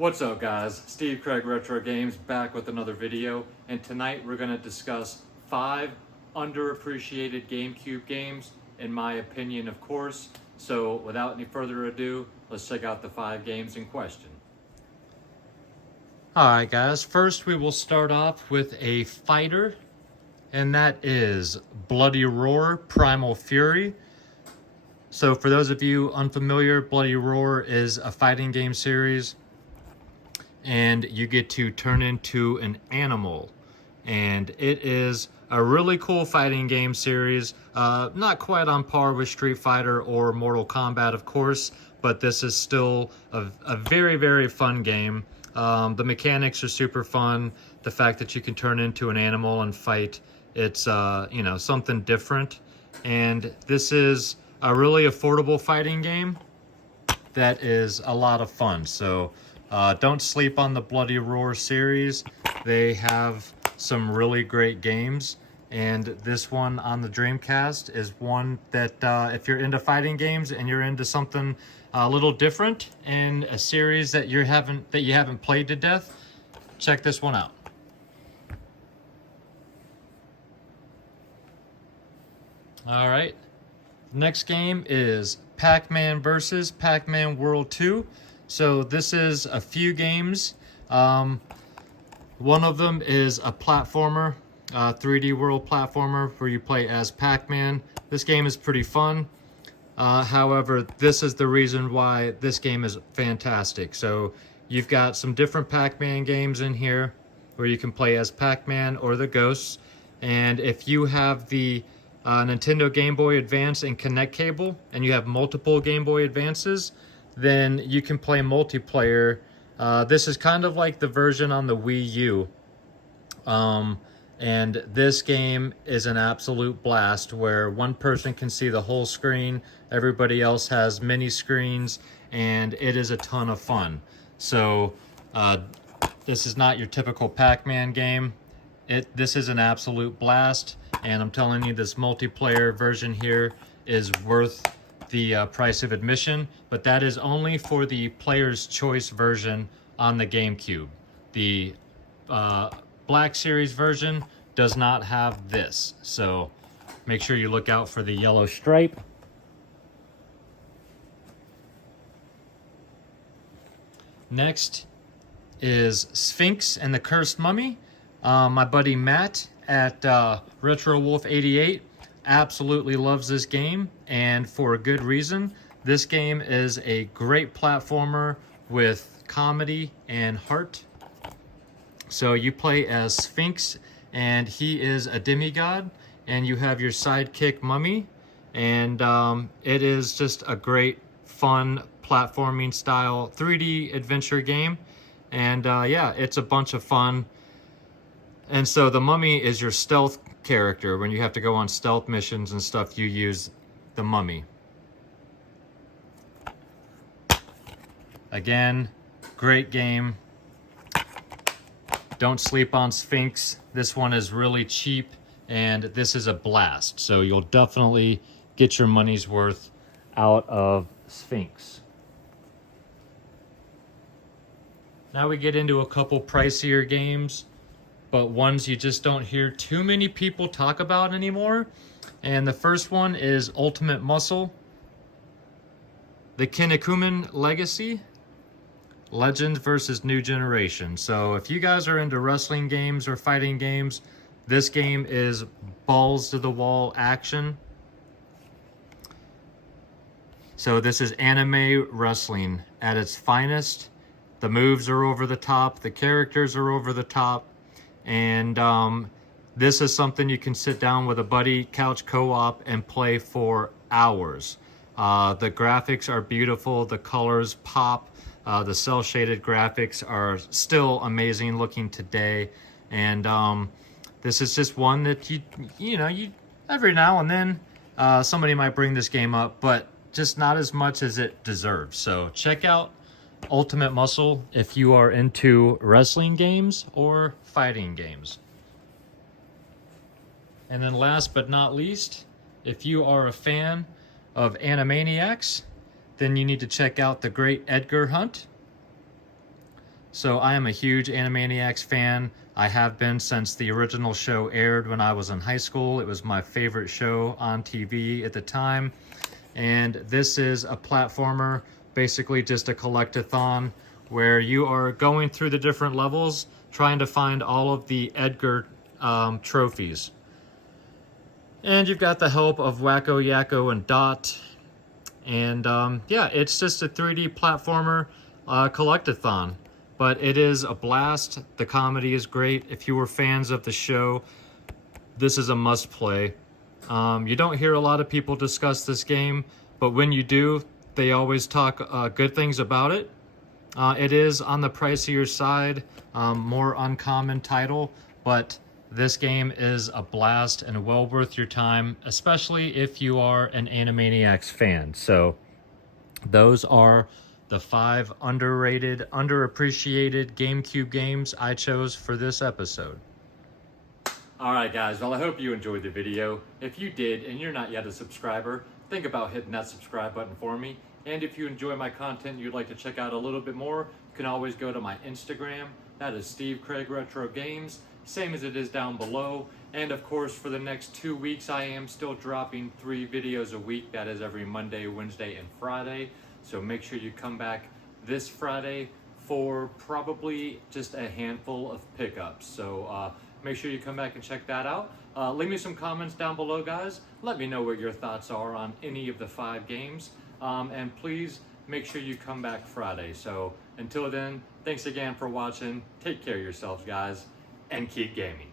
What's up guys, Steve Craig Retro Games back with another video, and tonight we're going to discuss 5 underappreciated GameCube games, in my opinion of course. So without any further ado, let's check out the 5 games in question. Alright guys, first we will start off with a fighter, and that is Bloody Roar Primal Fury. So for those of you unfamiliar, Bloody Roar is a fighting game series, and you get to turn into an animal. And it is a really cool fighting game series. Not quite on par with Street Fighter or Mortal Kombat, of course, but this is still a very, very fun game. The mechanics are super fun. The fact that you can turn into an animal and fight, it's you know, something different. And this is a really affordable fighting game that is a lot of fun. So don't sleep on the Bloody Roar series. They have some really great games, and this one on the Dreamcast is one that if you're into fighting games and you're into something a little different in a series that you haven't played to death, check this one out. All right. Next game is PacMan vs. PacMan World 2. So this is a few games. One of them is a platformer, 3D world platformer where you play as Pac-Man. This game is pretty fun. However, this is the reason why this game is fantastic. So you've got some different Pac-Man games in here where you can play as Pac-Man or the ghosts. And if you have the Nintendo Game Boy Advance and Connect cable, and you have multiple Game Boy Advances, then you can play multiplayer. This is kind of like the version on the Wii U. And this game is an absolute blast where one person can see the whole screen, everybody else has mini screens, and it is a ton of fun. So this is not your typical Pac-Man game. This is an absolute blast. And I'm telling you, this multiplayer version here is worth the price of admission, but that is only for the player's choice version on the GameCube. The Black Series version does not have this, so make sure you look out for the yellow stripe. Next is Sphinx and the Cursed Mummy. My buddy Matt at Retro Wolf 88 absolutely loves this game, and for a good reason. This game is a great platformer with comedy and heart. So you play as Sphinx, and he is a demigod, and you have your sidekick Mummy, and it is just a great fun platforming style 3D adventure game. And yeah, it's a bunch of fun. And so the Mummy is your stealth character. When you have to go on stealth missions and stuff, you use the Mummy. Again, great game. Don't sleep on Sphinx. This one is really cheap, and this is a blast. So you'll definitely get your money's worth out of Sphinx. Now we get into a couple pricier games, but ones you just don't hear too many people talk about anymore. And the first one is Ultimate Muscle, the Kinnikuman Legacy, Legends versus New Generation. So if you guys are into wrestling games or fighting games, this game is balls to the wall action. So this is anime wrestling at its finest. The moves are over the top, the characters are over the top. And this is something you can sit down with a buddy, couch co-op, and play for hours. The graphics are beautiful, the colors pop, the cel-shaded graphics are still amazing looking today. And this is just one that you know, every now and then somebody might bring this game up, but just not as much as it deserves. So check out Ultimate Muscle if you are into wrestling games or fighting games. And then last but not least, if you are a fan of Animaniacs, then you need to check out The Great Edgar Hunt. So I am a huge Animaniacs fan. I have been since the original show aired when I was in high school. It was my favorite show on TV at the time. And this is a platformer, basically just a collectathon, where you are going through the different levels trying to find all of the Edgar trophies. And you've got the help of Wacko, Yakko, and Dot. And yeah, it's just a 3D platformer collectathon. But it is a blast. The comedy is great. If you were fans of the show, this is a must play. You don't hear a lot of people discuss this game, but when you do, they always talk good things about it. It is on the pricier side, more uncommon title, but this game is a blast and well worth your time, especially if you are an Animaniacs fan. So those are the 5 underrated, underappreciated GameCube games I chose for this episode. Alright guys, well I hope you enjoyed the video. If you did and you're not yet a subscriber, think about hitting that subscribe button for me. And if you enjoy my content and you'd like to check out a little bit more, you can always go to my Instagram. That is Steve Craig Retro Games, same as it is down below. And of course for the next 2 weeks I am still dropping 3 videos a week. That is every Monday, Wednesday, and Friday. So make sure you come back this Friday for probably just a handful of pickups. So make sure you come back and check that out. Leave me some comments down below, guys. Let me know what your thoughts are on any of the 5 games. And please make sure you come back Friday. So until then, thanks again for watching. Take care of yourselves, guys, and keep gaming.